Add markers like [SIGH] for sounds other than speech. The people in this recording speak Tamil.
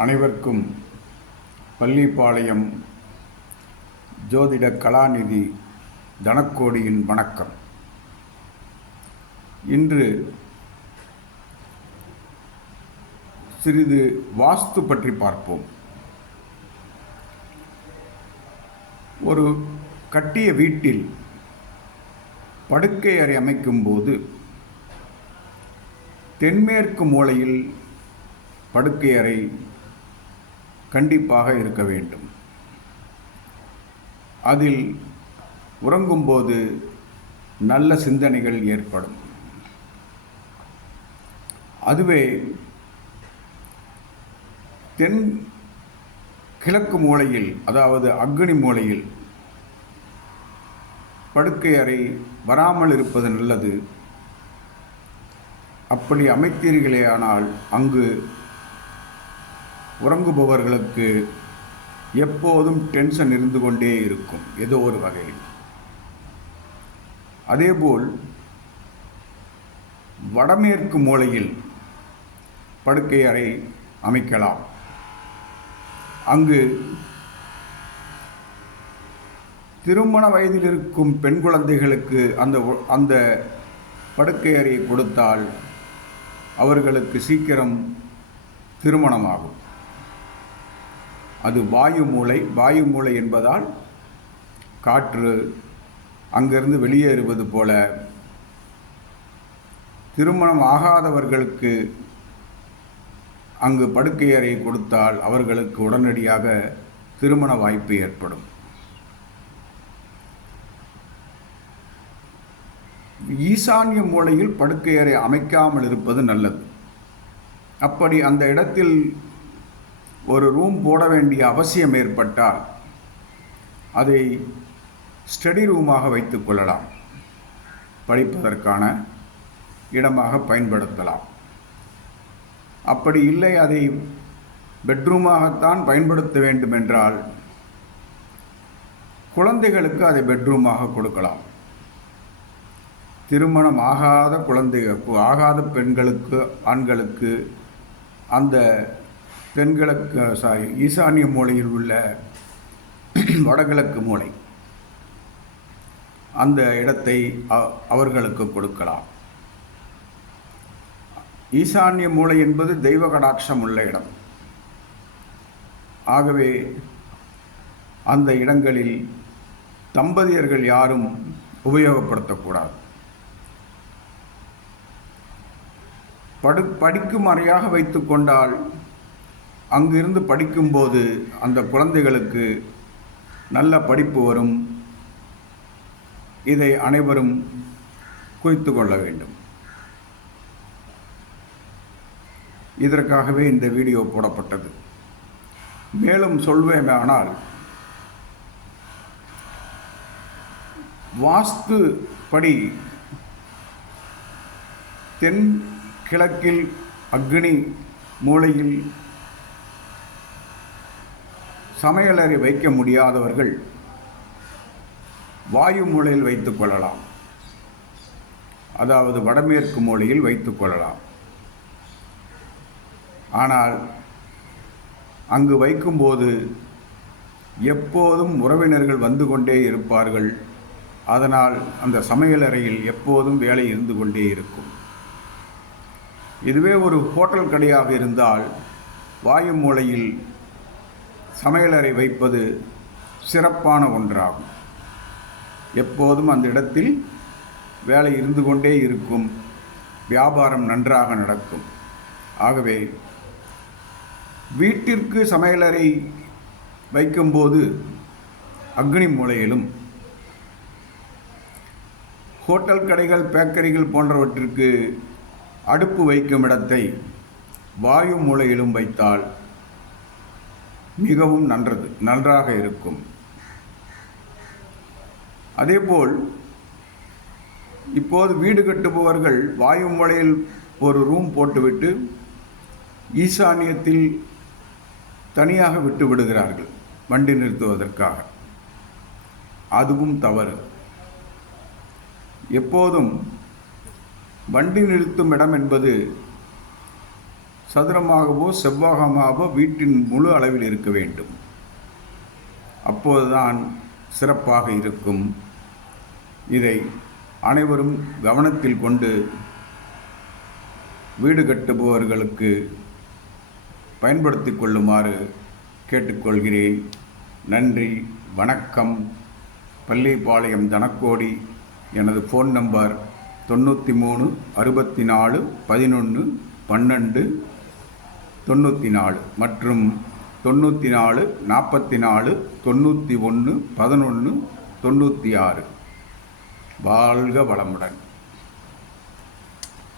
அனைவருக்கும் பள்ளிப்பாளையம் ஜோதிட கலாநிதி தனக்கோடியின் வணக்கம். இன்று சிறிது வாஸ்து பற்றி பார்ப்போம். ஒரு கட்டிய வீட்டில் படுக்கை அறை அமைக்கும்போது தென்மேற்கு மூலையில் படுக்கை அறை கண்டிப்பாக இருக்க வேண்டும். அதில் உறங்கும்போது நல்ல சிந்தனைகள் ஏற்படும். அதுவே தென் கிழக்கு மூலையில் அதாவது அக்னி மூலையில் படுக்கை அறை வராமல் இருப்பது நல்லது. அப்படி அமைத்தீர்களேயானால் அங்கு உறங்குபவர்களுக்கு எப்போதும் டென்ஷன் இருந்து கொண்டே இருக்கும் ஏதோ ஒரு வகையில். அதேபோல் வடமேற்கு மூலையில் படுக்கை அறை அமைக்கலாம். அங்கு திருமண வயதில் இருக்கும் பெண் குழந்தைகளுக்கு அந்த ஒ- அந்த படுக்கை அறையை கொடுத்தால் அவர்களுக்கு சீக்கிரம் திருமணமாகும். அது வாயு மூளை வாயு மூளை என்பதால் காற்று அங்கிருந்து வெளியேறுவது போல. திருமணம் ஆகாதவர்களுக்கு அங்கு படுக்கை அறை கொடுத்தால் அவர்களுக்கு உடனடியாக திருமண வாய்ப்பு ஏற்படும். ஈசான்ய மூலையில் படுக்கையறை அமைக்காமல் இருப்பது நல்லது. அப்படி அந்த இடத்தில் ஒரு ரூம் போட வேண்டிய அவசியம் ஏற்பட்டால் அதை ஸ்டடி ரூமாக வைத்துக் கொள்ளலாம். படிப்பதற்கான இடமாக பயன்படுத்தலாம். அப்படி இல்லை அதை பெட்ரூமாகத்தான் பயன்படுத்த வேண்டுமென்றால் குழந்தைகளுக்கு அதை பெட்ரூமாக கொடுக்கலாம். திருமணம் ஆகாத குழந்தைகள் ஆகாத பெண்களுக்கு ஆண்களுக்கு அந்த தென்கிழக்கு சாரி ஈசானிய மூலையில் உள்ள [CLEARS THROAT] வடகிழக்கு மூலை. அந்த இடத்தை அவர்களுக்கு கொடுக்கலாம். ஈசான்ய மூலை என்பது தெய்வ கடாட்சம் உள்ள இடம். ஆகவே அந்த இடங்களில் தம்பதியர்கள் யாரும் உபயோகப்படுத்தக்கூடாது. படு படிக்கும் அறையாக வைத்து கொண்டால் அங்கிருந்து படிக்கும்போது அந்த குழந்தைகளுக்கு நல்ல படிப்பு வரும். இதை அனைவரும் குறித்து கொள்ள வேண்டும். இதற்காகவே இந்த வீடியோ போடப்பட்டது. மேலும் சொல்வேமானால் வாஸ்து படி தென் கிழக்கில் அக்னி மூலையில் சமையலறை வைக்க முடியாதவர்கள் வாயு மூலையில் வைத்துக் கொள்ளலாம். அதாவது வடமேற்கு மூலையில் வைத்துக் கொள்ளலாம். ஆனால் அங்கு வைக்கும்போது எப்போதும் உறவினர்கள் வந்து கொண்டே இருப்பார்கள். அதனால் அந்த சமையலறையில் எப்போதும் வேலை இருந்து கொண்டே இருக்கும். இதுவே ஒரு ஹோட்டல் கடையாக இருந்தால் வாயு மூலையில் சமையலறை வைப்பது சிறப்பான ஒன்றாகும். எப்போதும் அந்த இடத்தில் வேலை இருந்து கொண்டே இருக்கும். வியாபாரம் நன்றாக நடக்கும். ஆகவே வீட்டிற்கு சமையலறை வைக்கும்போது அக்னி மூலையிலும் ஹோட்டல் கடைகள் பேக்கரிகள் போன்றவற்றிற்கு அடுப்பு வைக்கும் இடத்தை வாயு மூலையிலும் வைத்தால் மிகவும் நன்றது நன்றாக இருக்கும். அதேபோல் இப்போது வீடு கட்டுபவர்கள் வாயு மூலையில் ஒரு ரூம் போட்டுவிட்டு ஈசானியத்தில் தனியாக விட்டு விடுகிறார்கள் வண்டி நிறுத்துவதற்காக. அதுவும் தவறு. எப்போதும் வண்டி நிறுத்தும் இடம் என்பது சதுரமாகவோ செவ்வாகமாகவோ வீட்டின் முழு அளவில் இருக்க வேண்டும். அப்போதுதான் சிறப்பாக இருக்கும். இதை அனைவரும் கவனத்தில் கொண்டு வீடு கட்டுபவர்களுக்கு பயன்படுத்தி கொள்ளுமாறு கேட்டுக்கொள்கிறேன். நன்றி வணக்கம். பள்ளிப்பாளையம் தனக்கோடி எனது ஃபோன் நம்பர் தொண்ணூற்றி மூணு அறுபத்தி நாலு பதினொன்று பன்னெண்டு தொண்ணூற்றி நாலு மற்றும் தொண்ணூற்றி நாலு நாற்பத்தி நாலு தொண்ணூற்றி ஒன்று பதினொன்று தொண்ணூற்றி ஆறு. வாழ்க வளமுடன்.